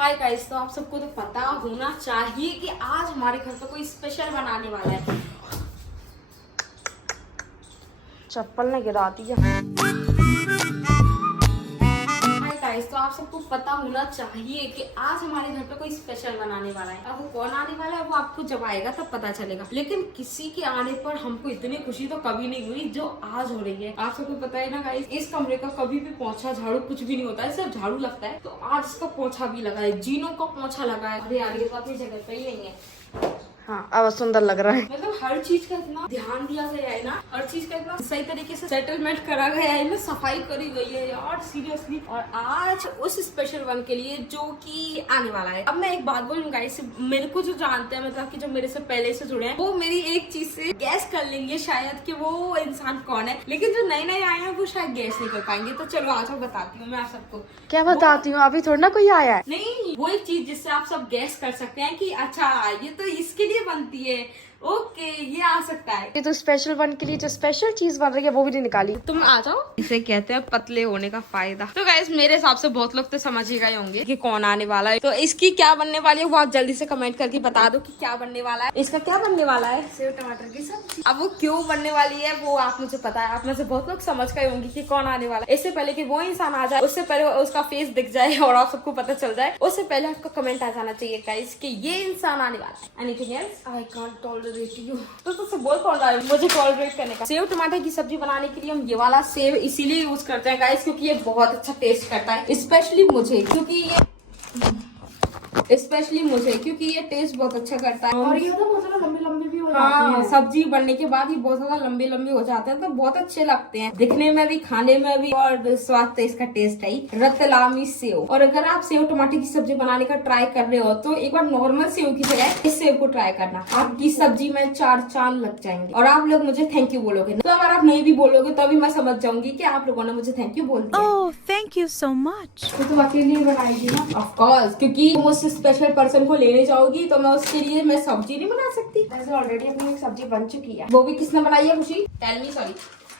Hi guys, तो आप सबको तो पता होना चाहिए कि आज हमारे घर पे कोई स्पेशल बनाने वाला है। चप्पल ने गिरा दिया। हाय गाइस, तो आप सबको पता होना चाहिए कि आज हमारे घर पे कोई स्पेशल बनाने वाला है। अब वो कौन आने वाला है वो आपको जब आएगा तब पता चलेगा, लेकिन किसी के आने पर हमको इतनी खुशी तो कभी नहीं हुई जो आज हो रही है। आप सबको पता है ना गाइस, इस कमरे का कभी भी पोंछा झाड़ू कुछ भी नहीं होता है, सिर्फ झाड़ू लगता है। तो आज इसका पोंछा भी लगा है, जीनों का पोंछा लगा है। अरे यार, ये तो अपनी जगह पे ही नहीं है। हाँ, अब सुंदर लग रहा है। मतलब हर चीज का इतना ध्यान दिया गया है ना, हर चीज का इतना सही तरीके से सेटलमेंट करा गया है ना, सफाई करी गई है यार सीरियसली। और आज उस स्पेशल वन के लिए जो कि आने वाला है। अब मैं एक बात बोलूंगा, इसे मेरे को जो जानते हैं, मतलब कि जो मेरे से पहले से जुड़े हैं, वो मेरी एक चीज से गैस कर लेंगे शायद कि वो इंसान कौन है, लेकिन जो नए नए आए हैं वो शायद गैस नहीं कर पाएंगे। तो चलो आज मैं बताती हूँ मैं आप सबको। क्या बताती हूँ, अभी थोड़ा ना कोई आया है। नहीं, वो एक चीज जिससे आप सब गैस कर सकते हैं कि अच्छा ये तो इसके लिए बनती है, ओके ये आ सकता है। ये तो स्पेशल वन के लिए जो स्पेशल चीज बन रही है वो भी नहीं निकाली। तुम आ जाओ। इसे कहते हैं पतले होने का फायदा। तो गाइस, मेरे हिसाब से बहुत लोग तो समझ ही गए होंगे कि कौन आने वाला है। तो इसकी क्या बनने वाली है वो आप जल्दी से कमेंट करके बता दो कि क्या बनने वाला है। इसका क्या बनने वाला है? सेव टमाटर की सब्जी। अब वो क्यों बनने वाली है वो आप मुझे पता है, आप में से बहुत लोग समझ गए होंगे कि कौन आने वाला है। इससे पहले कि वो इंसान आ जाए, उससे पहले उसका फेस दिख जाए और आप सबको पता चल जाए, उससे पहले आपका कमेंट आ जाना चाहिए गाइस कि ये इंसान आने वाला है। Anything else? I can't tolerate you. तो बोल कौन रहा है मुझे टॉलरेट करने का? सेव टमाटर की सब्जी बनाने के लिए हम ये वाला सेव इसीलिए यूज करते हैं गाइस, क्योंकि ये बहुत अच्छा टेस्ट करता है, स्पेशली मुझे क्योंकि ये टेस्ट बहुत अच्छा करता है। और ये तो बहुत ज्यादा लंबे लंबे भी हो जाते हैं। सब्जी बनने के बाद ये बहुत ज्यादा लंबे लंबे हो जाते हैं, तो बहुत अच्छे लगते हैं दिखने में भी, खाने में भी, और स्वाद तो इसका टेस्ट है ही। रतलामी सेव। और अगर आप सेव टमाटर की सब्जी बनाने का ट्राई कर रहे हो तो एक बार नॉर्मल सेव की जगह इस सेव को ट्राई करना, आपकी सब्जी में 4 चांद लग जाएंगे और आप लोग मुझे थैंक यू बोलोगे। तो अगर आप नहीं भी बोलोगे तो भी मैं समझ जाऊंगी कि आप लोगों ने मुझे थैंक यू बोल दिया। Oh, thank you so much. तो तुम अकेले ही बनाएगी ना? ऑफ कोर्स, क्योंकि तुम उस स्पेशल पर्सन को लेने जाओगी तो मैं उसके लिए मैं सब्जी नहीं बना सकती। वैसे ऑलरेडी अपनी एक सब्जी बन चुकी है, वो भी किसने बनाई है? खुशी, टेल मी। सॉरी,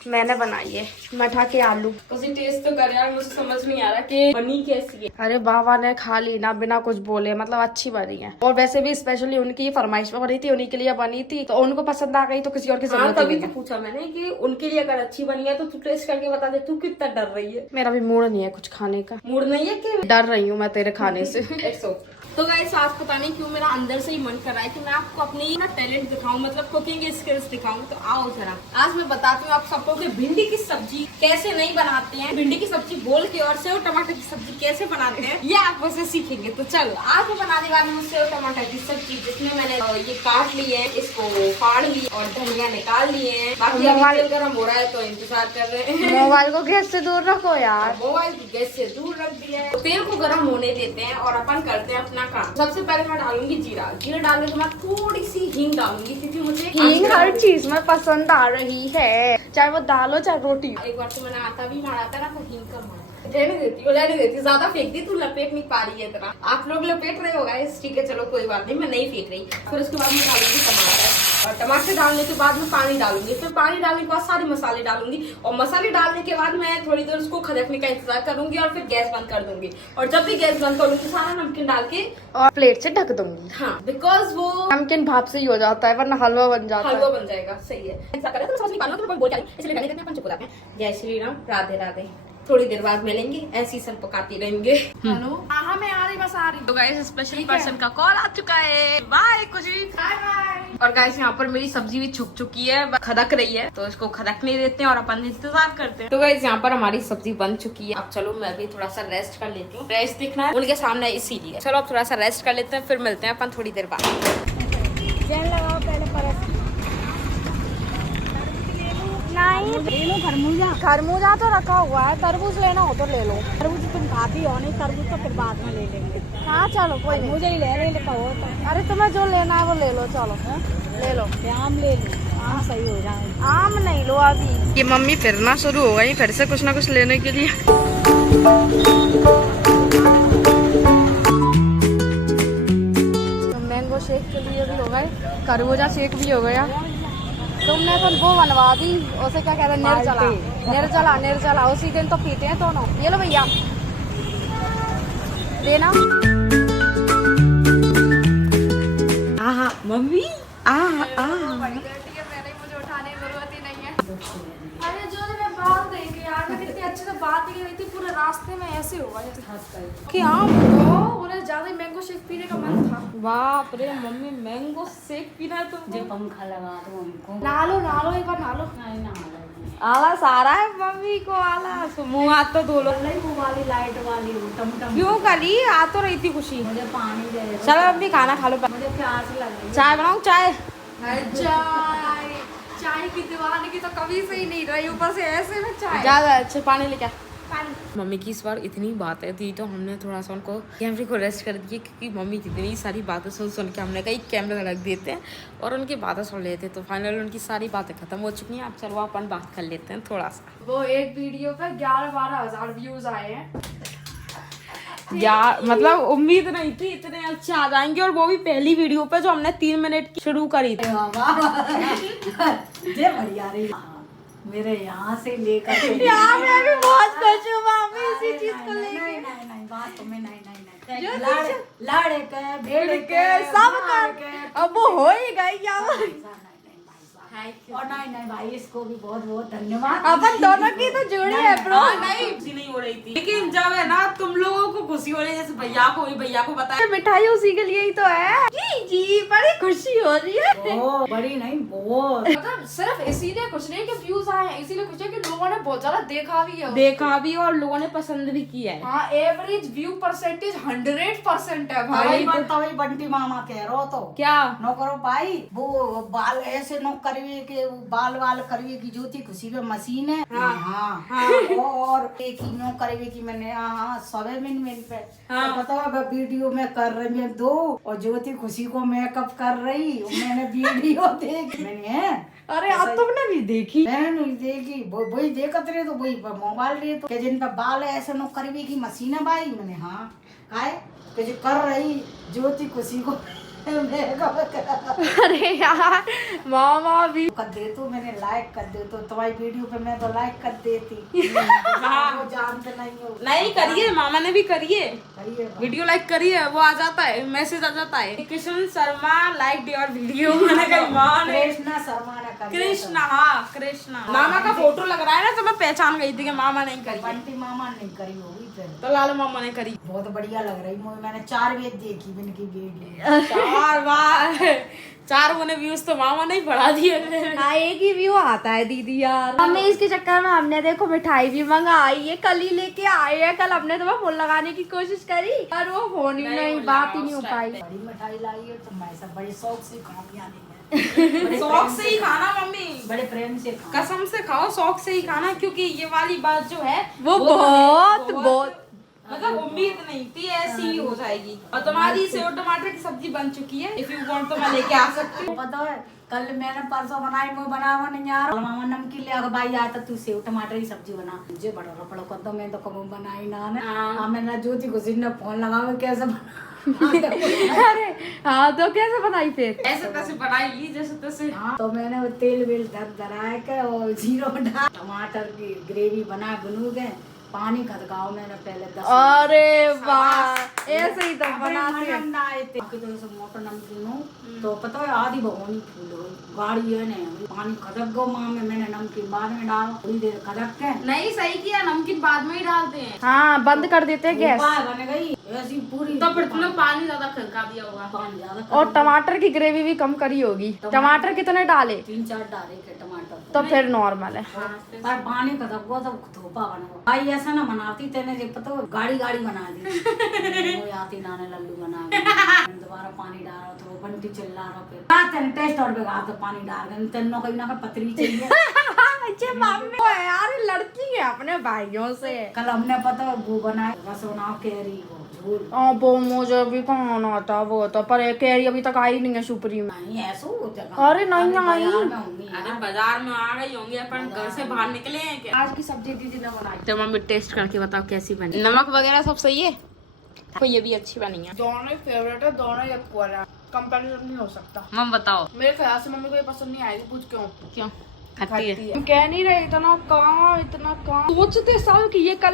मैंने बनाई है मठा के आलू। उसी टेस्ट तो कर यार, मुझे समझ नहीं आ रहा कि बनी कैसी है। अरे बाबा ने खा ली ना बिना कुछ बोले, मतलब अच्छी बनी है। और वैसे भी स्पेशली उनकी फरमाइश में बनी थी, उन्हीं के लिए बनी थी, तो उनको पसंद आ गई तो किसी और की जरूरत तभी नहीं तो पूछा मैंने कि उनके लिए अगर अच्छी बनी है तो तू टेस्ट करके बता दे। तू कितना डर रही है? मेरा भी मूड नहीं है कुछ खाने का। मूड नहीं है कि डर रही हूँ मैं तेरे खाने से। It's okay. तो गाइस, आज पता नहीं क्यों मेरा अंदर से ही मन कर रहा है कि मैं आपको अपनी ना टैलेंट दिखाऊं, मतलब कुकिंग स्किल्स दिखाऊं। तो आओ जरा, आज मैं बताती हूँ आप सबको कि भिंडी की सब्जी कैसे नहीं बनाते हैं, भिंडी की सब्जी बोल के, और सेव टमाटर की सब्जी कैसे बनाते हैं ये आप मुझसे सीखेंगे। तो चलो, आज मैं बनाने वाली हूँ सेव टमाटर की सब्जी, जिसमें मैंने ये काट ली है, इसको फाड़ ली और धनिया निकाल लिए हैं। बाकी मोबाइल गर्म हो रहा है तो इंतजार कर रहे हैं। मोबाइल को गैस से दूर रखो यार। मोबाइल की गैस से दूर रख दिया है। तेल को गर्म होने देते हैं और अपन करते हैं अपना काम। सबसे पहले मैं डालूंगी जीरा। जीरा डालने के बाद थोड़ी सी हींग डालूंगी, क्योंकि मुझे हींग हर चीज में पसंद आ रही है, चाहे वो दाल हो चाहे रोटी। एक बार तो मैंने आटा भी मारा था ना, तो हींग का रहने देती ज्यादा फेंक दी। तू लपेट नहीं पा रही है इतना, आप लोग लपेट रहे हो गाइस, ठीक है चलो कोई बात नहीं, मैं नहीं फेंक रही। फिर उसके बाद मैं डालूंगी टमाटर, और टमाटर डालने के बाद मैं पानी डालूंगी। फिर पानी डालने के बाद सारे मसाले डालूंगी, और मसाले डालने के बाद मैं थोड़ी देर उसको खदकने का इंतजार करूंगी और फिर गैस बंद कर दूंगी। और जब भी गैस बंद करूंगी सारा नमकीन डाल के और प्लेट से ढक दूंगी। हाँ, बिकॉज वो नमकीन भाप से ही हो जाता है, वरना हलवा बन जाता है। हलवा बन जाएगा। सही है, ऐसा करें तो समझ नहीं पा रहा हूं, तो मैं बोल रही हूं, इसलिए डाल देते हैं, अपन चुप हो जाते हैं। जय श्री राम, राधे राधे। थोड़ी देर बाद मिलेंगे, ऐसी सब पकाती रहेंगे। हेलो, हाँ मैं आ रही, बस आ रही। तो गाइस, स्पेशल पर्सन का कॉल आ चुका है। बाय खुशी, बाय बाय। और गाइस, यहाँ पर मेरी सब्जी भी छुक चुकी है, खदक रही है, तो इसको खदकने देते हैं और अपन इंतजार करते हैं। तो गाइस, यहाँ पर हमारी सब्जी बन चुकी है। अब चलो मैं भी थोड़ा सा रेस्ट कर लेती हूँ, रेस्ट दिखना है उनके सामने इसीलिए। चलो अब थोड़ा सा रेस्ट कर लेते हैं, फिर मिलते हैं अपन थोड़ी देर बाद। लगाओ पहले परस। नहीं खरबूजा तो रखा हुआ है, तरबूज लेना हो तो ले लो। तरबूज तुम खाती हो नहीं, तरबूज तो फिर बाद में ले लेंगे। हाँ चलो कोई नहीं, मुझे ही ले कहो तो। अरे तुम्हें जो लेना है वो ले लो, चलो ले लो। आम ले लो, आम सही हो जाए। आम नहीं लो अभी। ये मम्मी फिरना शुरू हो गई फिर से कुछ ना कुछ लेने के लिए। मैंगो शेक के लिए भी हो गए, खरबूजा शेक भी हो गया। तुमने तो वो बनवा दी, उसे क्या कहते हैं, निर्जला। उसी दिन तो पीते हैं दोनों। ये लो भैया, देना। मम्मी आ मैंने मुझे उठाने की जरूरत ही नहीं है। अरे जो मैं बात गई थी यार, मैं कितनी अच्छे से बात नहीं रही थी, पूरे रास्ते में ऐसे हुआ क्या बोले ज्यादा मैंगो शेक पीने का मन था। बाप रे मम्मी मैंगो शेक पीना है तुमको? पंखा लगा दो हमको। नहा लो एक बार नहा लो। आला सारा है मम्मी को, आला मुँह हाथ तो धो लो। वो वाली लाइट वाली टमटम। क्यों कली आ तो रही थी खुशी। मुझे पानी दे दो। चलो अभी खाना खा लो। मुझे प्यास लग रही है। चाय बनाऊं? चाय चाय की दीवाने की तो कभी से ही नहीं रही, ऊपर से ऐसे में चाय। ज्यादा अच्छे पानी लेके आ। पानी। मम्मी की इस बार इतनी बातें थी तो हमने थोड़ा सा उनको कैमरे को रेस्ट कर दिए, क्योंकि मम्मी की इतनी सारी बातें सुन सुन के हमने कहा एक कैमरा लग देते हैं और उनकी बातें सुन लेते। तो फाइनली उनकी सारी बातें खत्म हो चुकी हैं। अब चलो अपन बात कर लेते हैं थोड़ा सा। वो एक वीडियो पे 11-12 हजार व्यूज आए हैं। यार मतलब उम्मीद नहीं थी इतने अच्छे आ जाएंगे, और वो भी पहली वीडियो पे जो हमने 3 मिनट की शुरू करी थी। जे बढ़िया रही मेरे यहाँ से लेकर यार मैं भी बहुत खुश हूँ मम्मी इसी चीज को लेके। नहीं बात तो मैं नहीं लाड़ के भेड़ के सब कर अब वो हो ही गई यार। और नहीं भाई इसको भी बहुत बहुत धन्यवाद। अपन दोनों की तो जोड़ी है ब्रो। नहीं खुशी नहीं हो रही थी, लेकिन जब है ना तुम लोगों को खुशी हो रही है, जैसे भैया को हुई, भैया को बताया मिठाई उसी के लिए ही तो है। जी बड़ी खुशी हो रही है। ओ बड़ी नहीं बहुत। मतलब सिर्फ इसीलिए कुछ नहीं कि व्यूज आए हैं, इसीलिए कुछ है कि लोगों ने बहुत ज्यादा देखा भी है। देखा भी और लोगों ने पसंद भी किया है। हाँ एवरेज व्यू परसेंटेज 100% है भाई। तभी बंटी मामा कह रहो तो क्या नो करो भाई, वो बाल ऐसे नो करवे के बाल वाल करवे की ज्योति खुशी पे मशीन है। हाँ और एक ही नो करवे की मैंने हाँ 7 मिनट पे तो पता है वीडियो में कर रही है 2 और ज्योति खुशी को मेकअप कर रही, मैंने वीडियो देखी मैंने। अरे अब तुमने भी देखी? मैंने नहीं देखी, वही देखत रहे तो वही मोबाइल रहे तो जिन पे बाल ऐसे नो करवे की मशीन है भाई। मैंने हाँ काय कि जो कर रही ज्योति खुशी को अरे यार मामा भी कर दे तो मैंने लाइक कर दे तो तुम्हारी वीडियो पे मैं तो लाइक कर देती। वो जानते नहीं हो। नहीं करिए, मामा ने भी करिए, करिए वीडियो लाइक करिए, वो आ जाता है, मैसेज आ जाता है Krishna Sharma like your video. मैंने कहा माँ ने कृष्णा शर्मा ने कर दिया कृष्णा, हाँ कृष्णा मामा का फोटो लग रहा है ना, तो मैं पहचान गई थी कि मामा नहीं तो। करी, बंटी मामा ने करी होगी फिर तो लालू मामा ने करी। बहुत बढ़िया लग रही मुझे। मैंने 4 वेद देखी इनकी वीडियो। 4 बार 4 गुने व्यूज तो मामा ने ही बढ़ा दिए। हाँ एक ही व्यू आता है दीदी यार। हमें इसके चक्कर में हमने देखो मिठाई भी मंगाई है, कल ही लेके आए हैं। कल हमने तुम्हें फोन लगाने की कोशिश करी पर वो फोन ही नहीं बात ही नहीं हो पाई। बड़ी मिठाई लाई है तो मैं सब बड़े शौक से खाऊंगी नहीं शौक से ही खाना मम्मी, बड़े प्रेम से खाऊं। कसम से खाओ, शौक से ही खाना, क्योंकि ये वाली बात जो है वो तो बहुत नहीं, बहुत मतलब उम्मीद नहीं थी ऐसी ही हो जाएगी। और तुम्हारी सेव टमाटर की सब्जी बन चुकी है, इफ यू वांट तो मैं लेके आ सकती हूँ। पता है कल मैंने परसों बनाई, मुझे बनावा नहीं यार। मामा नमकीन ले भाई आया तो तू सेव टमाटर की सब्जी बना। मुझे बड़ा रपड़ा कर दो, मैं तो कभी बनाई ना ने। हाँ मैंने ज्योति को ने फोन लगाओ कैसे अरे हाँ तो कैसे बनाई फिर? ऐसे तैसे बनाई जैसे तैसे। हाँ तो मैंने वो तेल वेल धरा के और जीरो डाल टमाटर की ग्रेवी बना बनू के पानी खदकाओ मैंने पहले 10 अरे वाह ऐसे ही तो बनाते हैं। आए थे तो सब मोटर नमकीन हो तो पता है आधी भगोनी फूल हो गाड़ी है नहीं पानी खदक गो माँ में मैंने नमकीन बाद में डाल थोड़ी देर खदक के। नहीं सही किया, नमकीन बाद में ही डालते हैं। हाँ बंद कर देते हैं गैस। बन गई ऐसी पूरी। तो फिर तुमने पानी ज्यादा खदका दिया होगा। पानी ज्यादा और टमाटर की ग्रेवी भी कम करी होगी। टमाटर कितने डाले? 3-4 डाले के टमाटर तो फिर नॉर्मल है। पर पानी खदक गो तो धोपा बना भाई ऐसा ना बनाती तेने जो पता गाड़ी बना दी। वो आती नाने लल्लू बना दोबारा पानी डालो तो बंटी चिल्ला रहा फिर टेस्ट और बेकार तो पानी डाल गए तेनों कहीं ना पतरी चाहिए। अच्छे मम्मी वो यार लड़की है अपने भाइयों से। कल हमने पता वो बनाए रस बनाओ केरी वो झोल। वो मुझे भी खाना था वो तो, पर कैरी अभी तक आई नहीं है सुप्रीम। नहीं ऐसा हो जगह। अरे नहीं आई। अरे बाजार में आ गई होंगी, अपन घर से बाहर निकले हैं क्या? आज की सब्जी दीदी ने बनाई। तो मम्मी टेस्ट करके बताओ कैसी बनी, नमक वगैरह सब सही है? तो ये भी अच्छी बनी है। दोनों ही फेवरेट है, दोनों ही इक्वल है, कंपैरिजन नहीं हो सकता। मम बताओ। मेरे ख्याल से मम्मी को ये पसंद नहीं आएगी, पूछ क्यों? क्यों? खट्टी है। हम कह नहीं रहे इतना काम सोचते सब कि ये कर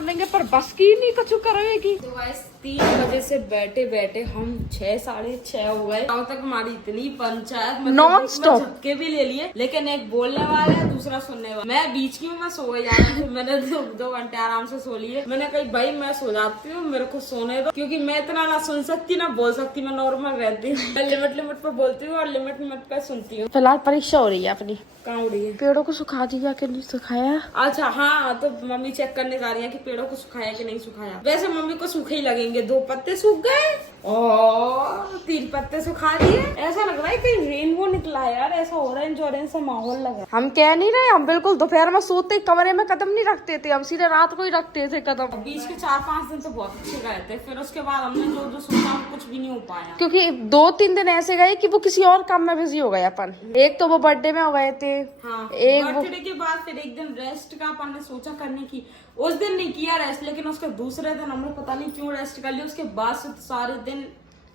लेंगे पर बस की नहीं कुछ करेगी। तो गाइस 3 बजे से बैठे बैठे हम 6 साढ़े 6 हो गए। अब तक हमारी इतनी पंचायत Non stop। झटके भी ले लिए, लेकिन एक बोलने वाला है दूसरा सुनने वाला। मैं बीच में मैं सो गई यार, फिर मैंने 2 घंटे आराम से सो लिए। मैंने कही भाई मैं सो जाती हूँ, मेरे को सोने दो, क्योंकि मैं इतना ना सुन सकती ना बोल सकती। मैं नॉर्मल रहती हूँ, मैं लिमिट पर बोलती हूँ और लिमिट पर सुनती हूँ। फिलहाल परीक्षा हो रही है अपनी। कहाँ हो रही है? पेड़ों को सुखा दिया कि नहीं सुखाया? अच्छा हाँ, तो मम्मी चेक करने जा रही है कि पेड़ों को सुखाया कि नहीं सुखाया। वैसे मम्मी को सूखे ही लगेंगे, 2 पत्ते सूख गए और 3 पत्ते सुखा दिए। ऐसा लग रहा है कहीं रेनबो निकला है यार, ऐसा ऑरेंज सा माहौल लग रहा है। हम कह नहीं रहे, हम बिल्कुल दोपहर में सोते ही कमरे में कदम नहीं रखते थे, हम सीधे रात को ही रखते थे कदम। बीच के 4-5 दिन तो बहुत अच्छे गए थे, फिर उसके बाद हमने जो सोचा कुछ भी नहीं हो पाया, क्योंकि 2-3 दिन ऐसे गए कि वो किसी और काम में बिजी हो गए अपन। एक तो वो बर्थडे में हो गए थे, हाँ एक बर्थडे के बाद फिर एक दिन रेस्ट का अपन ने सोचा करने की। उस दिन नहीं किया रेस्ट, लेकिन उसके दूसरे दिन हमने पता नहीं क्यों रेस्ट कर लिया। उसके बाद से सारे दिन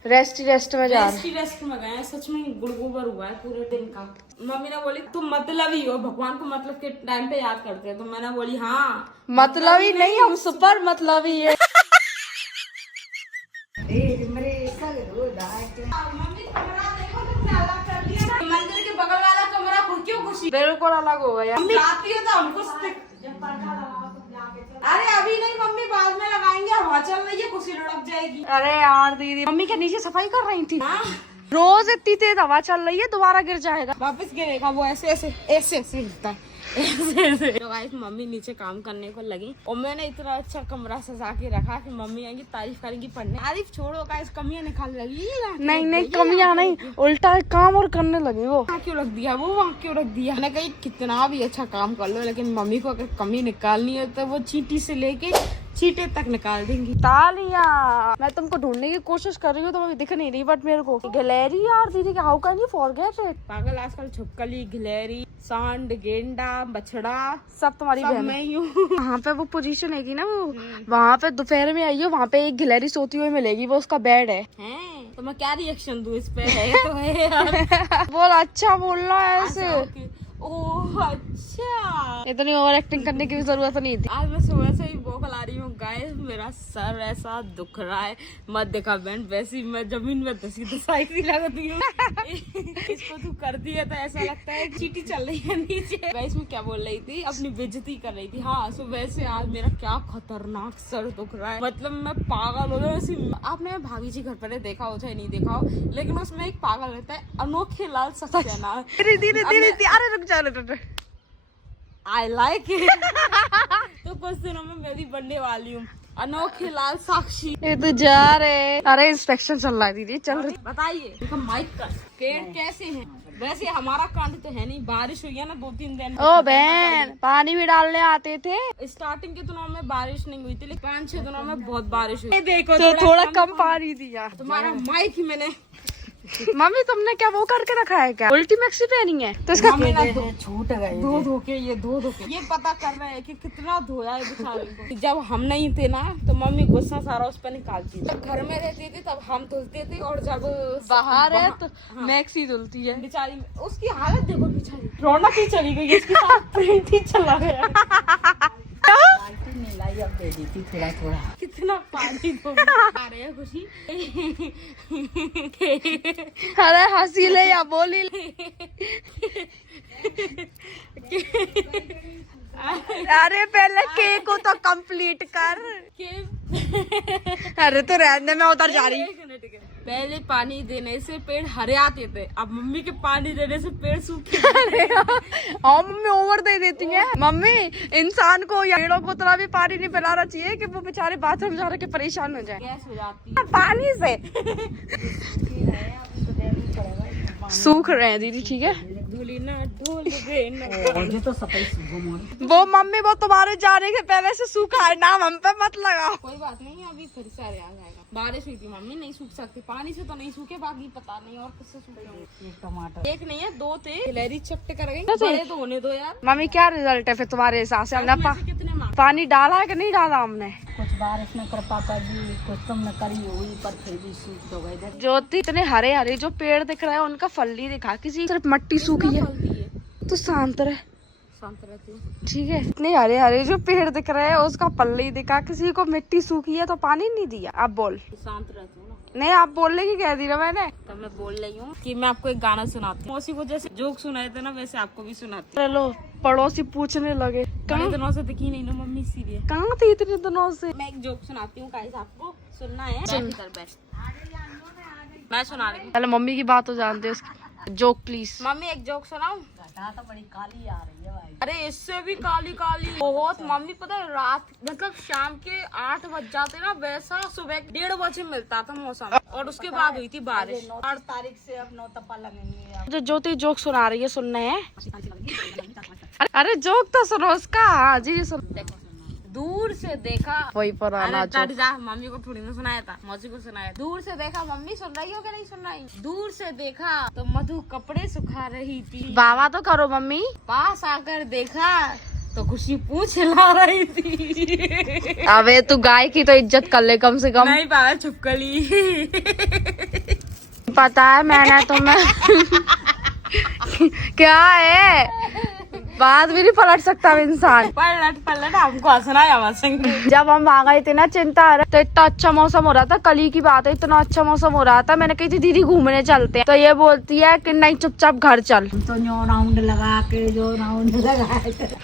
रेस्ट में जा रेस्ट में गए। सच में गुड़गुबर हुआ है पूरे दिन का। मम्मी ने बोली तुम मतलब ही हो, भगवान को मतलब के टाइम पे याद करते हैं। तो मैंने बोली हाँ मतलब ही नहीं, हम सुपर मतलब ही है। मंदिर के बगल वाला कमरा क्यों खुशी बिल्कुल अलग हो गया। जाती हो तो हमको अरे अभी नहीं मम्मी, बाद में लगाएंगे, हवा चल रही है, खुशी लुढ़क जाएगी। अरे यार दीदी, मम्मी के नीचे सफाई कर रही थी। हाँ? रोज इतनी तेज हवा चल रही है, दोबारा गिर जाएगा। वापस गिरेगा वो, ऐसे हिलता है। तो गाइस मम्मी नीचे काम करने को लगी और मैंने इतना अच्छा कमरा सजा के रखा कि मम्मी आएंगी तारीफ करेंगी पढ़ने। तारीफ छोड़ो गाइस, कमियां निकाल लगी। नहीं कमियां नहीं, उल्टा काम और करने लगी। वो वहाँ क्यों रख दिया, वो वहाँ क्यों रख दिया। मैंने कही कितना भी अच्छा काम कर लो, लेकिन मम्मी को अगर कमी निकालनी है तो वो चींटी से लेके चीटे तक निकाल देंगी। तालिया, मैं तुमको ढूंढने की कोशिश कर रही हूँ, तुम अभी दिख नहीं रही, बट मेरे को गिलहरी यार दीदी के, how can you forget it. पागल, आजकल छुपकली, गिलहरी, सांड, गेंडा, बछड़ा सब तुम्हारी सब बहन। मैं ही हूँ। वहाँ पे वो पोजीशन है ना, वो वहाँ पे दोपहर में आई हो, वहाँ पे एक गिलहरी सोती हुई मिलेगी, वो उसका बेड है। तो मैं क्या रिएक्शन दूँ इस पे? है तो है यार। बोल अच्छा बोलना है ऐसे। ओह अच्छा, इतनी ओवर एक्टिंग करने की भी जरूरत नहीं थी। आज मैं सुबह से ही भूख ला रही हूँ गाइस, मेरा सर ऐसा दुख रहा है मत देखा बहन, वैसी मैं जमीन में दसाई सी लगती हूँ। इसको तू कर दिया तो ऐसा लगता है चींटी चल रही है नीचे। गाइस मैं क्या बोल रही थी, अपनी बेइज्जती कर रही थी। हाँ सुबह से आज मेरा क्या खतरनाक सर दुख रहा है, मतलब मैं पागल हो गई। आपने भाभी जी घर पर देखा हो चाहे नहीं देखा हो, लेकिन उसमें एक पागल रहता है, अनोखे लाल सक्सेना। I like it। तो कुछ दिनों में मैं भी बनने वाली हूँ अनोखे लाल साक्षी। ये तो जा रहे, अरे इंस्पेक्शन चल रहा है दीदी, चल रही। बताइए माइक का पेड़ कैसे हैं? वैसे हमारा कांड तो है नहीं, बारिश हुई है ना 2-3 दिन। ओ बहन, पानी भी डालने आते थे। स्टार्टिंग के दिनों में बारिश नहीं हुई थी, लेकिन 5-6 दिनों में बहुत बारिश हुई। देखो तो थोड़ा कम पानी दिया। तुम्हारा माइक ही मैंने मम्मी तुमने क्या वो करके रखा है क्या, उल्टी मैक्सी पहनी है? तो इसका छूट गए धो धोके ये पता कर रहे हैं कि कितना धोया है बेचारे को। जब हम नहीं थे ना तो मम्मी गुस्सा सारा उस पर निकालती थी। जब घर में रहती थी तब हम धुलते थे, और जब बाहर है तो मैक्सी धुलती है। बेचारी उसकी हालत देखो, बेचारी रौनक ही चली गई, इसके साथ प्रेम ही चला गया। लाई अब दे दी थी थोड़ा। कितना पानी धो आ रहे हैं खुशी। अरे हंसी ले या बोली ले। अरे पहले केक को तो कंप्लीट कर। अरे तो रहने में उधर जा रही। पहले पानी देने से पेड़ हरे आते थे, अब मम्मी के पानी देने से पेड़ सूखे। हाँ मम्मी ओवर दे देती है। मम्मी इंसान को या पेड़ों को उतना भी पानी नहीं पिलाना चाहिए कि वो बेचारे बाथरूम जा के परेशान हो जाए। गैस हो जाती है पानी से। सूख रहे हैं दीदी, ठीक है। धूली ना ढोल गे ना। तो सफाई वो मम्मी वो तुम्हारे जाने के पहले से सूखा है, नाम हम पे मत लगाओ। कोई बात नहीं, अभी फिर से आ जाएगा। बारिश हुई थी मम्मी, नहीं सूख सकती, पानी से तो नहीं सूखे, बाकी पता नहीं और किससे सूखे। टमाटर एक नहीं है 2 थे, गिलहरी चपटे कर गई। बड़े तो होने दो यार। मम्मी क्या रिजल्ट है फिर तुम्हारे हिसाब से? हमने कितने मार्क्स? पानी डाला है कि नहीं डाला हमने? कुछ बारिश न कर पापा जी, कुछ तुम न करी हुई, पर फिर भी सूख तो गए। ज्योति इतने हरे हरे जो पेड़ दिख रहे हैं उनका फल नहीं दिखा, किसी सिर्फ मट्टी सूखी है। तू शांत रह, शांत रहती हूँ। ठीक है। इतने हरे हरे जो पेड़ दिख रहे हैं उसका पल्ले ही दिखा, किसी को मिट्टी सूखी है तो पानी नहीं दिया। अब बोल। शांत रहती हूँ ना। नहीं आप बोलने की कह दी ना मैंने। तो मैं बोल रही हूँ कि मैं आपको एक गाना सुनाती हूँ, उसी को जैसे जोक सुनाए थे ना वैसे आपको भी सुनाती हूँ। चलो पड़ोसी पूछने लगे कई दिनों से दिखी नहीं ना मम्मी, इसीलिए। कहाँ थे इतने दिनों से। मैं एक जोक सुनाती हूँ गाइस, आपको सुनना है। मैं सुना रही हूँ। पहले मम्मी की बात तो जानते हो उसकी। Joke please. मम्मी एक जोक सुनाऊं? तो बड़ी काली आ रही है भाई। अरे इससे भी काली काली बहुत। मम्मी पता है रात मतलब शाम के 8 बज जाते ना, वैसा सुबह 1:30 बजे मिलता था मौसम, और उसके बाद हुई थी बारिश। 8 तारीख से अब 9 तपा लगेंगे। जो ज्योति जोक सुना रही है सुनने है। अरे जोक तो सुनो उसका। हाँ जी सुन। दूर से देखा, वही पुराना जोक। जा मम्मी को थोड़ी ना सुनाया था, मौसी को सुनाया। दूर से देखा, मम्मी सुन रही हो कि नहीं सुन रही? दूर से देखा तो मधु कपड़े सुखा रही थी, बाबा तो करो मम्मी। पास आकर देखा तो खुशी पूछ ला रही थी। अबे तू गाय की तो इज्जत कर ले कम से कम। नहीं बाबा छुपकली। पता है मैंने तुम्हें। क्या है, बात भी नहीं पलट सकता इंसान। पलट हमको हंसना है हमारे। जब हम आ गए थे ना चिंता तो इतना अच्छा मौसम हो रहा था, कल ही की बात है, इतना अच्छा मौसम हो रहा था। मैंने कही थी दीदी घूमने चलते हैं, तो ये बोलती है कि नहीं चुपचाप घर चल। तो जो राउंड लगा के जो राउंड लगाए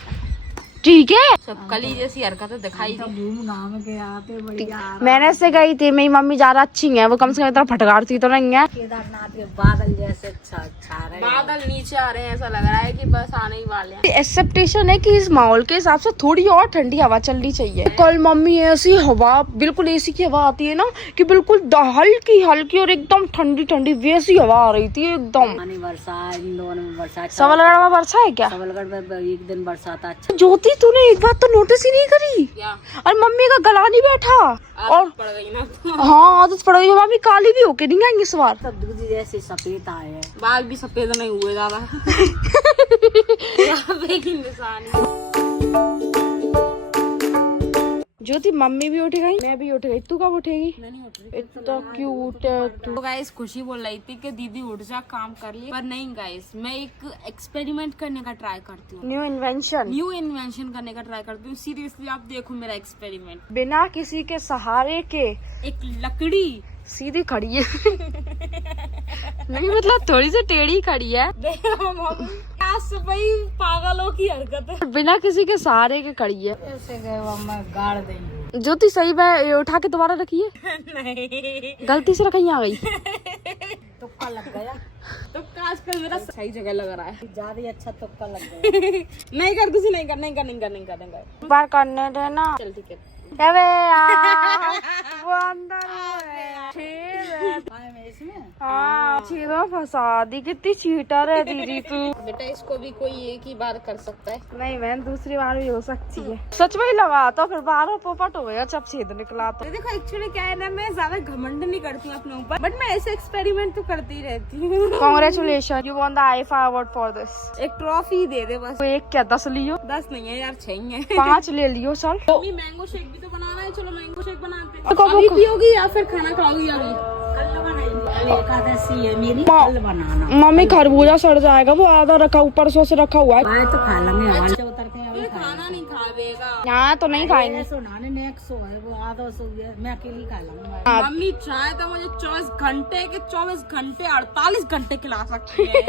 ठीक है। सब कली जैसी हरकतें दिखाई दी। घूम घाम के आते बढ़िया। मैंने से गई थी, मेरी मम्मी ज्यादा अच्छी है, वो कम से कम इतना फटकारती तो नहीं है। केदारनाथ के बादल जैसे छा रहे हैं। बादल नीचे आ रहे हैं, ऐसा लग रहा है कि बस आने ही वाले हैं। एक्सेप्टेशन है कि इस माहौल के हिसाब से थोड़ी और ठंडी हवा चलनी चाहिए। कल मम्मी ऐसी हवा, बिल्कुल एसी की हवा आती है ना कि बिल्कुल हल्की हल्की और एकदम ठंडी ठंडी वैसी हवा आ रही थी एकदम। वर्षा इंदौर में वर्षा, सबलगढ़ में वर्षा है क्या? सबलगढ़ में एक दिन बरसात अच्छा। ज्योति तूने एक बात तो नोटिस ही नहीं करी, क्या? और मम्मी का गला नहीं बैठा। और पड़ गई ना। हाँ आदत पड़ गई। मम्मी काली भी होके नहीं आएंगे इस बार। सब दूध जैसे सफेद आए हैं। बाल भी सफेद नहीं हुए ज्यादा। एक ही निशान है। ज्योति मम्मी भी उठ गई, मैं भी उठ गई, तू कब उठेगी? मैं नहीं उठ रही। इतना क्यूट है तू। तो गाइस खुशी बोल रही थी कि दीदी उठ जा काम कर लिए, पर नहीं गाइस, मैं एक एक्सपेरिमेंट करने का ट्राई करती हूँ। New invention. न्यू इन्वेंशन करने का ट्राई करती हूँ। सीरियसली आप देखो मेरा एक्सपेरिमेंट। बिना किसी के सहारे के एक लकड़ी सीधी खड़ी है। नहीं मतलब थोड़ी सी टेढ़ी खड़ी है। भाई पागलों की हरकत है। बिना किसी के सहारे के खड़ी है। ऐसे गए वो मैं गाड़ देंगे। ज्योति सही में ये उठा के दोबारा रखिए। नहीं गलती से रखी आ गई। तुक्का लग गया। तो आजकल मेरा सही जगह लग रहा है। ज्यादा अच्छा तुक्का लग गया। नहीं कर कुछ नहीं कर, नहीं कर, नहीं कर, नहीं करेंगे। बार करने देना। चल ठीक है। अबे यार वो अंदर है। इसमें हाँ चीजों में फंसा दी। कितनी चीटर है दीदी तू। बेटा इसको भी कोई एक ही बार कर सकता है। नहीं मैम दूसरी बार भी हो सकती है। सच में ही लगा तो फिर बार पोपट हो गया जब छेद निकला तो। देखो एक्चुअली क्या है ना, मैं ज्यादा घमंड नहीं करती हूँ अपने ऊपर, बट मैं ऐसे एक्सपेरिमेंट तो करती रहती हूँ। Congratulations, you won the IFA award for this. एक ट्रॉफी दे दे बस। तो एक क्या 10 लियो? 10 नहीं है यार, 6 है। 5 ले लियो चल। मम्मी मैंगो शेक भी तो बनाना है, चलो मैंगो शेक बनाते हैं। कब- अभी पियोगी या फिर खाना खाओगी अभी? कल बनाएंगे। एकादशी है मेरी, कल बनाना। मम्मी खरबूजा सड़ जाएगा, वो आधा रखा ऊपर सो से रखा हुआ है। आए तो खा लेंगे। हमारे उतर के अभी खाना नहीं खावेगा। यहाँ तो नहीं खाएंगे। सुनाने नेक्स्ट सो है वो आधा सो गया, मैं अकेली खा लूंगा। मम्मी चाहे तो मुझे 24 घंटे के 24 घंटे 48 घंटे खिला सकती है।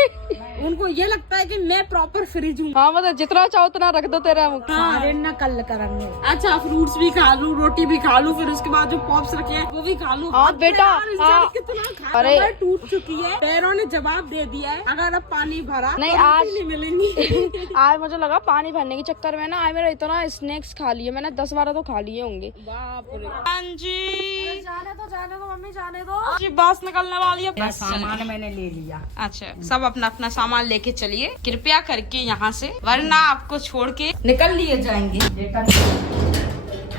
उनको ये लगता है कि मैं प्रॉपर फ्रिज हूँ। हाँ मतलब जितना चाहो उतना रख दो तेरा मुख। सारे ना कल करेंगे। अच्छा फ्रूट्स भी खा लूं, रोटी भी खा लूं, फिर उसके बाद जो पॉप्स रखे हैं वो भी खा लूं। हाँ बेटा, हाँ। कितना खा, अरे। कमर टूट चुकी है, पैरों ने जवाब दे दिया है। अगर अब पानी भरा नहीं, तो आज- रोटी नहीं मिलेंगी। आज मुझे लगा पानी भरने के चक्कर में ना आज मेरा इतना स्नैक्स खा लिए मैंने, 10-12 तो खा लिए होंगे। बाप रे। हाँ जी जाने दो मम्मी जाने दो। जी बस निकलने वाली है। बस सामान मैंने ले लिया। अच्छा सब अपना अपना सामान लेके चलिए कृपया करके यहाँ से, वरना आपको छोड़ के निकल लिए जाएंगे।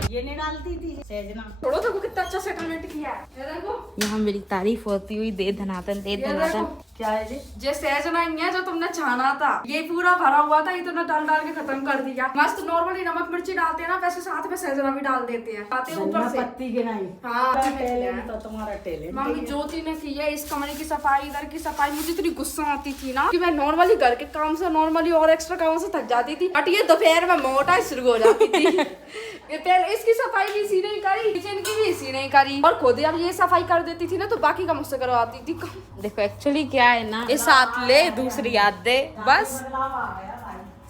ये नहीं डालती थी। थोड़ा सा कितना अच्छा सेटलमेंट किया है, ये देखो। यहाँ मेरी तारीफ होती हुई दे धनातन दे ये धनातन। देखो क्या है जी सहजना ही है जो तुमने छाना था, ये पूरा भरा हुआ था, ये तुमने डाल डाल के खत्म कर दिया। मस्त नॉर्मली नमक मिर्ची डालते हैं ना, वैसे साथ में सहजना भी डाल देते हैं, आते हैं ऊपर से पत्ती के नहीं। हाँ तो तुम्हारा टैलेंट। मम्मी ज्योति ने की है इस कमरे की सफाई, इधर की सफाई। मुझे इतनी गुस्सा आती थी ना कि मैं नॉर्मली घर के काम से नॉर्मली और एक्स्ट्रा काम से थक जाती थी, बट ये दोपहर में मोटा शुरू हो जाती थी। ये पहले इसकी सफाई भी इसी ने करी, किचन की भी इसी ने करी, और खुद अब ये सफाई कर देती थी ना तो बाकी का मुझसे करवाती थी। देखो एक्चुअली क्या है ना, इस हाथ ले दूसरी हाथ दे, बस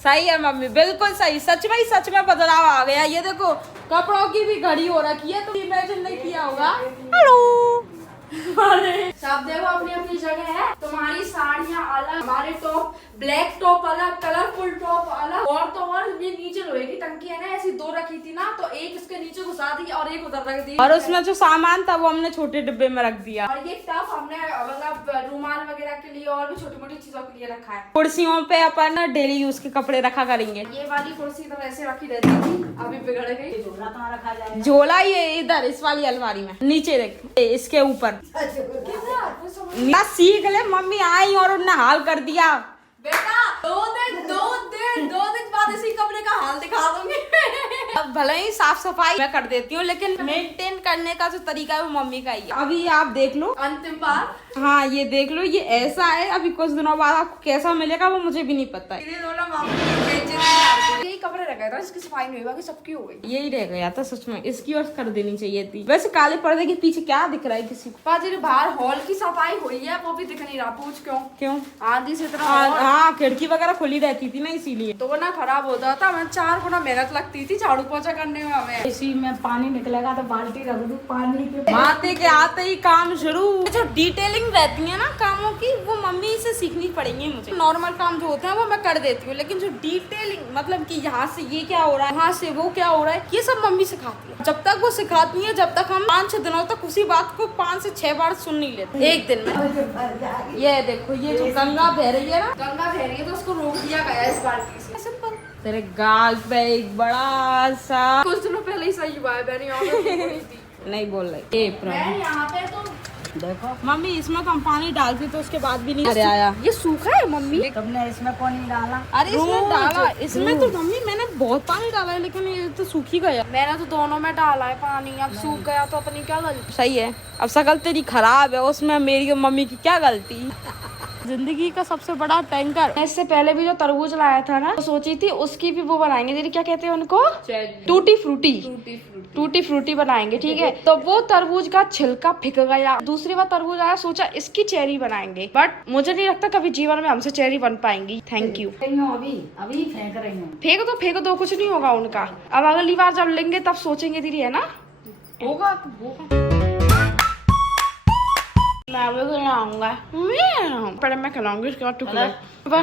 सही है मम्मी, बिल्कुल सही। सच में बदलाव आ गया। ये देखो कपड़ों की भी घड़ी हो रखी है, तो इमेजिन नहीं किया होगा। हेलो सब देखो अपनी अपनी जगह है। तुम्हारी साड़ियाँ अलग, हमारे टॉप ब्लैक टॉप अलग, कलरफुल टॉप अलग, और तो और ये नीचे लोहे की टंकी है ना, ऐसी दो रखी थी ना, तो एक इसके नीचे घुसा दी और एक उधर रख दी, और उसमें जो सामान था वो हमने छोटे डिब्बे में रख दिया, और ये टफ हमने मतलब रुमाल वगैरह के लिए और भी छोटी मोटी चीजों के लिए रखा है। कुर्सियों पे अपन डेली यूज के कपड़े रखा करेंगे। ये वाली कुर्सी तो ऐसे रखी रहती थी, अभी बिगड़ गई। झोला कहाँ रखा जाए? झोला ये इधर इस वाली अलमारी में नीचे देख, इसके ऊपर। ना सीख ले, मम्मी आई और उन्हें हाल कर दिया। बेटा दो दिन बाद इसी कमरे का हाल दिखा दूंगी। अब भले ही साफ सफाई मैं कर देती हूँ, लेकिन मेंटेन करने का जो तरीका है वो मम्मी का ही है। अभी आप देख लो अंतिम बार, हाँ ये देख लो, ये ऐसा है। अभी कुछ दिनों बाद आपको कैसा मिलेगा वो मुझे भी नहीं पता है। यही कपड़े रह गए था, इसकी सफाई नहीं हुई, बाकी सबकी हो गई। यही रह गया था सच में, इसकी और कर देनी चाहिए थी। वैसे काले पर्दे के पीछे क्या दिख रहा है किसी को? पाजी बाहर हॉल की सफाई हुई है, वो भी दिख नहीं रहा। पूछ क्यों? आंधी से इतना हाँ खिड़की वगैरह खुली रहती थी ना, इसीलिए तो ना खराब होता था। मैं 4 गुना मेहनत लगती थी झाड़ू पोछा करने में हमें। इसी में पानी निकलेगा तो बाल्टी रख दूं पानी के। आते के आते ही काम शुरू। जो डिटेलिंग रहती है ना कामों की, वो मम्मी से सीखनी पड़ेंगी मुझे। नॉर्मल काम जो होते हैं वो मैं कर देती हूँ, लेकिन जो डिटेलिंग मतलब कि यहाँ से ये क्या हो रहा है, यहाँ से वो क्या हो रहा है, ये सब मम्मी सिखाती है। जब तक वो सिखाती है, जब तक हम 5-6 दिनों तक उसी बात को 5 से 6 बार सुन नहीं लेते एक दिन में। ये देखो, ये जो गंगा बह रही है ना, गंगा बह रही है तो उसको रोक दिया गया इस बाल्टी से। सिंपल। तेरे गाल पे एक बड़ा सा कुछ दिनों पहले ही सही हुआ है, मैंने यहाँ पे बोली थी। नहीं बोल रही मैं यहाँ पे तो देखो मम्मी, इसमें तो हम पानी डालते तो उसके बाद भी नहीं अरे आया। ये सूखा है मम्मी। तुमने इसमें पानी डाला? अरे इसमें डाला, इसमें तो मम्मी मैंने बहुत पानी डाला है, लेकिन ये तो सूख ही गया। मैंने तो दोनों में डाला है पानी, अब सूख गया तो अपनी क्या गलती। सही है, अब शकल तेरी खराब है, उसमें मेरी और मम्मी की क्या गलती। जिंदगी का सबसे बड़ा टैंकर। इससे पहले भी जो तरबूज लाया था ना, तो सोची थी उसकी भी वो बनाएंगे, दीदी क्या कहते हैं उनको, टूटी फ्रूटी बनाएंगे, ठीक है। तो वो तरबूज का छिलका फिक गया। दूसरी बार तरबूज आया, सोचा इसकी चेरी बनाएंगे, बट मुझे नहीं लगता कभी जीवन में हमसे चेरी बन पाएंगी। Thank you. अभी फेंक रही हूँ। फेंक दो, कुछ नहीं होगा उनका। अब अगली बार जब लेंगे तब सोचेंगे दीदी, है ना। होगा मैं भी खिलाऊंगा, पहले मैं खिलाऊंगी, उसके बाद तू खिला।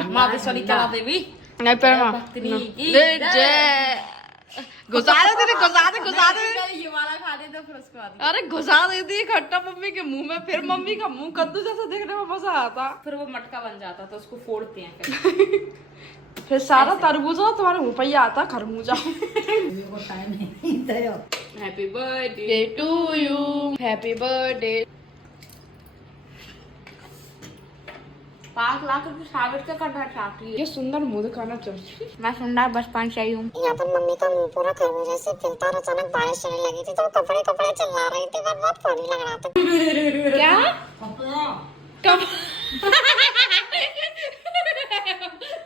मादेश्वरी कला देवी नहीं पहले घुसा दे ये वाला खा दे, फिर उसके बाद अरे घुसा देती खट्टा मम्मी के मुंह में, फिर मम्मी का मुंह कद्दू जैसा देखने में मजा आता। फिर वो मटका बन जाता तो उसको फोड़ते हैं फिर सारा तरबूजा तुम्हारे मुंह पे ही आता, खरबूजा। टाइम नहीं दे। Happy birthday to you, happy birthday. पाक ला कर स्वागत का करना चाहती है। ये सुंदर मुंह दिखाना चाहिए। मैं सुंदर बचपन से ही हूँ। यहाँ पर मम्मी का मुंह पूरा खरबूजे से फिलता और अचानक बारिश होने लगी थी, तो कपड़े चिल्ला रही थी, पर बहुत फनी लग रहा था। क्या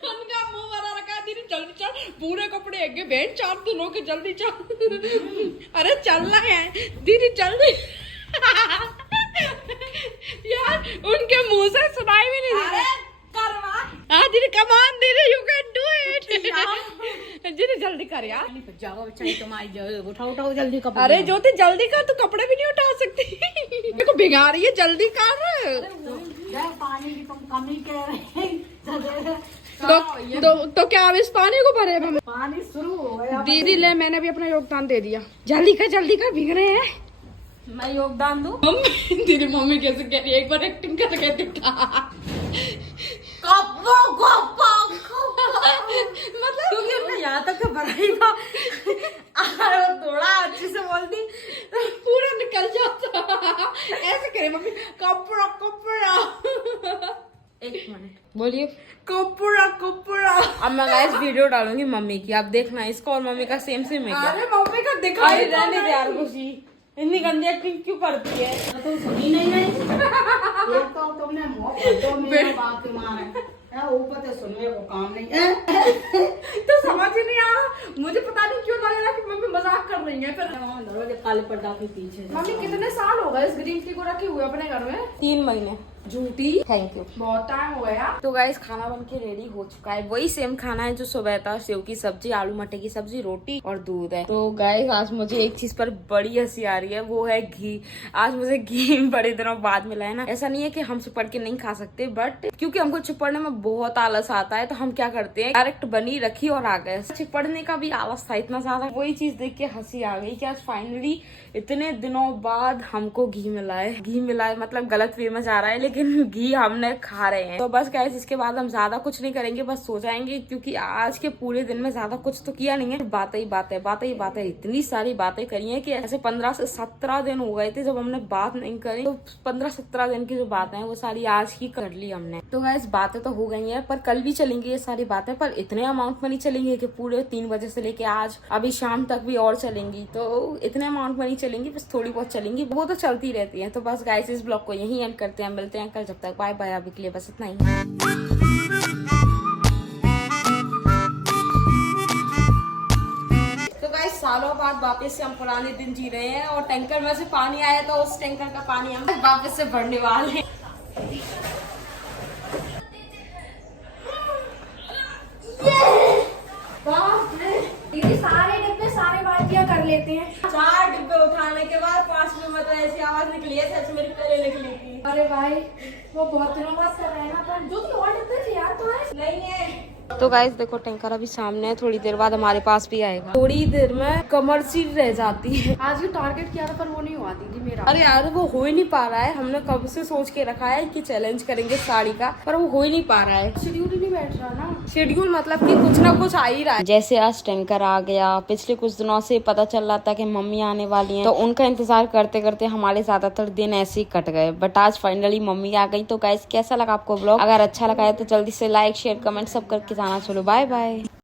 उनका मुंह बना रखा, दीदी जल्दी चल, पूरे कपड़े एक बहन 4 दिनों के, जल्दी चल। अरे चलना है दीदी, जल्दी। यार उनके मुंह से सुनाई भी नहीं दे रहा। हाँ दीदी, कम ऑन दीदी, यू कैन डू इट। दीदी जल्दी कर यार। जाओ बेचारी, तुम्हारी उठाओ जल्दी कपड़े। अरे ज्योति जल्दी कर, तू कपड़े भी नहीं उठा सकती। मेरे को भिगा रही है, जल्दी कर। पानी की तुम कमी कह रहे तो क्या अब इस पानी को भरे हम? पानी शुरू हो गया दीदी ले, मैंने भी अपना योगदान दे दिया। जल्दी कर, भीग रहे हैं। मैं योगदान दूं? मम्मी तेरी मम्मी कैसे कह रही है, एक बार एक्टिंग करके दिखा। मतलब क्योंकि हमने यहाँ तक तो भरा ही था, और वो थोड़ा अच्छे से बोल दी पूरा निकल जाता। ऐसे करे मम्मी, कपड़ा कपड़ा। एक मिनट बोलिए, कपड़ा कपड़ा। अब मैं गाइस वीडियो डालूंगी मम्मी की, आप देखना इसको और मम्मी का सेम सेम है क्या? अरे मम्मी का दिखाई रहने दे यार खुशी, इतनी गंदी एक्टिंग क्यों करती है? तो सुनी नहीं रही ये तो तुमने मेरे बात के मारे ऊपर तो सुनने को काम नहीं तो समझ ही नहीं आ रहा, मुझे पता नहीं क्यों लग रहा कि मम्मी मजाक कर रही है। फिर काले पर्दा के पीछे मम्मी कितने साल हो गए इस ग्रीन टी को रखे हुए अपने घर में? 3 महीने। झूठी, थैंक यू। बहुत टाइम हो गया। तो गाइस खाना बन के रेडी हो चुका है, वही सेम खाना है जो सुबह था, सेव की सब्जी, आलू मटर की सब्जी, रोटी और दूध है। तो गाइस आज मुझे एक चीज पर बड़ी हंसी आ रही है, वो है घी। आज मुझे घी बड़े दिनों बाद मिला है ना। ऐसा नहीं है कि हम चिपड़ के नहीं खा सकते, बट क्योंकि हमको चिपड़ने में बहुत आलस आता है तो हम क्या करते हैं, डायरेक्ट बनी रखी और आ गए। चिपड़ने का भी आलस था इतना ज्यादा, वही चीज देख के हंसी आ गई कि आज फाइनली इतने दिनों बाद हमको घी मिला है। घी मिला है मतलब गलत वे में जा रहा है, लेकिन घी हमने खा रहे हैं। तो बस गाइस इसके बाद हम ज्यादा कुछ नहीं करेंगे, बस सो जाएंगे, क्योंकि आज के पूरे दिन में ज्यादा कुछ तो किया नहीं है। बातें ही बातें, बातें ही बातें, इतनी सारी बातें करी है कि ऐसे 15 से 17 दिन हो गए थे जब हमने बात नहीं करी। तो 15-17 दिन की जो बातें हैं वो सारी आज ही कर ली हमने। तो गाइस बातें तो हो गई है, पर कल भी चलेंगी ये सारी बातें, पर इतने अमाउंट में नहीं चलेंगे कि पूरे 3 बजे से लेके आज अभी शाम तक भी और चलेंगी। तो इतने अमाउंट में नहीं चलेंगी, बस थोड़ी बहुत चलेंगी, वो तो चलती रहती है। तो बस गाइस इस ब्लॉग को यहीं एंड करते हैं, मिलते हैं कल, जब तक बाय बाय। अभी के लिए बस इतना ही। तो गाइस सालों बाद वापस से हम पुराने दिन जी रहे हैं, और टैंकर में से पानी आया तो उस टैंकर का पानी हम वापस से भरने वाले हैं। दीदी सारे डिब्बे सारे बाल्टियां कर लेते हैं। 4 डिब्बे उठाने के बाद 5 में मतलब ऐसी आवाज निकली है सच मेरी पहले निकली थी। अरे भाई वो बहुत दिनों बाद कर रहे हैं ना, पर जो और डिब्बे थे यार तो है नहीं है। तो गाइस देखो टैंकर अभी सामने है, थोड़ी देर बाद हमारे पास भी आएगा। थोड़ी देर में कमर सी रह जाती है। आज भी टारगेट किया था पर वो नहीं हुआ दीदी मेरा। अरे यार वो हो ही नहीं पा रहा है, हमने कब से सोच के रखा है कि चैलेंज करेंगे साड़ी का, पर वो हो ही नहीं पा रहा है। शेड्यूल ही नहीं बैठ रहा ना। शेड्यूल मतलब कि कुछ ना कुछ आ ही रहा है। जैसे आज टैंकर आ गया, पिछले कुछ दिनों से पता चल रहा था कि मम्मी आने वाली हैं, तो उनका इंतजार करते करते हमारे ज्यादातर दिन ऐसे ही कट गए, बट आज फाइनली मम्मी आ गई। तो गाइस कैसा लगा आपको ब्लॉग? अगर अच्छा लगा है तो जल्दी से लाइक शेयर कमेंट सब करके जाना। चलो बाय बाय।